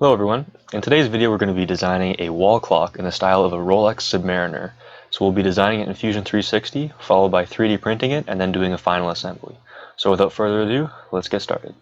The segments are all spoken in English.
Hello everyone. In today's video we're going to be designing a wall clock in the style of a Rolex submariner. So we'll be designing it in Fusion 360, followed by 3D printing it, and then doing a final assembly. So without further ado, let's get started.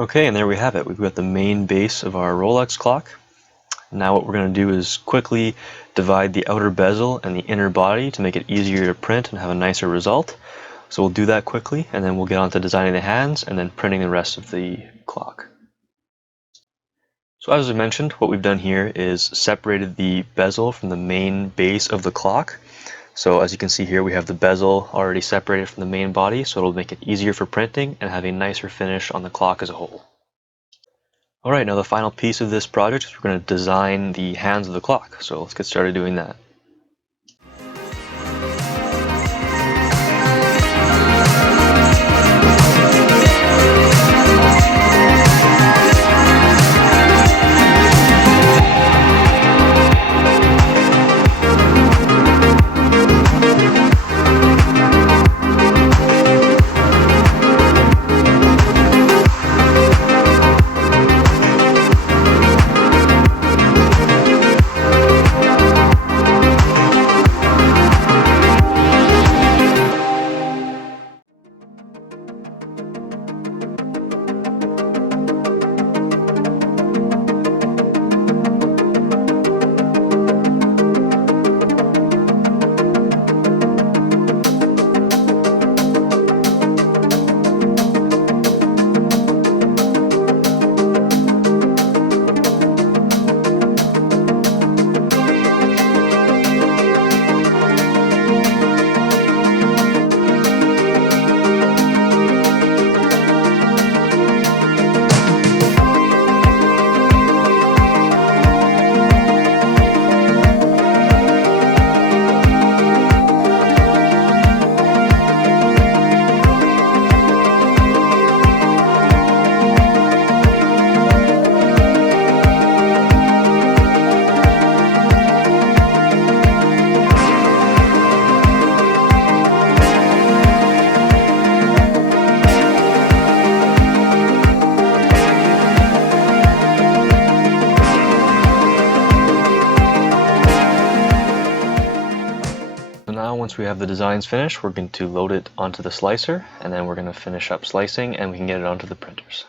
Okay, and there we have it. We've got the main base of our Rolex clock. Now what we're going to do is quickly divide the outer bezel and the inner body to make it easier to print and have a nicer result. So we'll do that quickly, and then we'll get on to designing the hands and then printing the rest of the clock. So as I mentioned, what we've done here is separated the bezel from the main base of the clock. So as you can see here, we have the bezel already separated from the main body, so it'll make it easier for printing and have a nicer finish on the clock as a whole. Alright, now the final piece of this project is we're going to design the hands of the clock. So let's get started doing that. So now once we have the designs finished, we're going to load it onto the slicer, and then we're going to finish up slicing and we can get it onto the printers.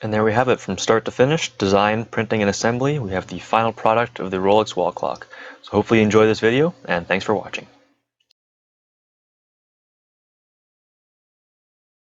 And there we have it, from start to finish, design, printing, and assembly. We have the final product of the Rolex wall clock. So hopefully you enjoy this video, and thanks for watching.